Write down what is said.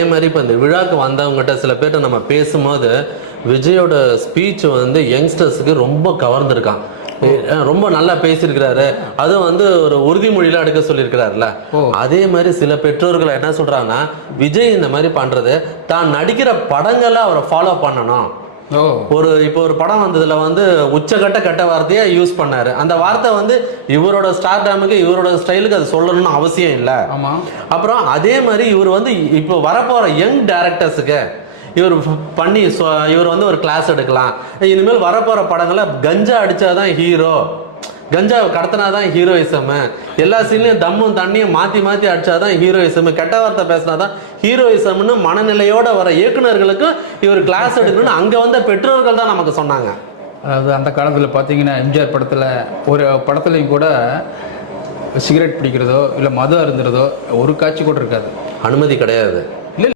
அதே மாதிரி இப்போ இந்த விழாக்கு வந்தவங்ககிட்ட சில பேர்ட்ட நம்ம பேசும்போது விஜயோட ஸ்பீச் வந்து யங்ஸ்டர்ஸுக்கு ரொம்ப கவர்ந்துருக்கான். ரொம்ப நல்லா பேசியிருக்கிறாரு. அதுவும் வந்து ஒரு உறுதிமொழியெல்லாம் எடுக்க சொல்லியிருக்கிறாருல. அதே மாதிரி சில பெற்றோர்கள் என்ன சொல்றாங்கன்னா, விஜய் இந்த மாதிரி பண்றது தான் நடிக்கிற படங்களை அவரை ஃபாலோ பண்ணணும். இப்போ ஒரு படம் வந்ததுல வந்து உச்சகட்ட கட்ட வார்த்தையா யூஸ் பண்ணாரு. அந்த வார்த்தை வந்து இவரோட ஸ்டார் டாமுக்கு இவரோட ஸ்டைலுக்கு அது சொல்லணும்னு அவசியம் இல்லை. அப்புறம் அதே மாதிரி இவர் வந்து இப்போ வரப்போற யங் டைரக்டர்ஸுக்கு இவர் பண்ணி இவர் வந்து ஒரு கிளாஸ் எடுக்கலாம். இனிமேல் வரப்போற படங்களை கஞ்சா அடிச்சாதான் ஹீரோ, கஞ்சா கடத்தினாதான் ஹீரோயிசம், எல்லா சீன்லையும் தம்மும் தண்ணியும் மாற்றி மாற்றி அடிச்சாதான் ஹீரோயிசம், கெட்ட வார்த்தை பேசினாதான் ஹீரோயிசம்னு மனநிலையோட வர இயக்குநர்களுக்கு இவர் கிளாஸ் எடுக்கணும்னு அங்கே வந்த பெற்றோர்கள் தான் நமக்கு சொன்னாங்க. அதாவது அந்த காலத்தில் பார்த்தீங்கன்னா எம்ஜிஆர் படத்தில் ஒரு படத்துலையும் கூட சிகரெட் பிடிக்கிறதோ இல்லை மது அருந்துறதோ ஒரு காட்சி கூட இருக்காது, அனுமதி கிடையாது.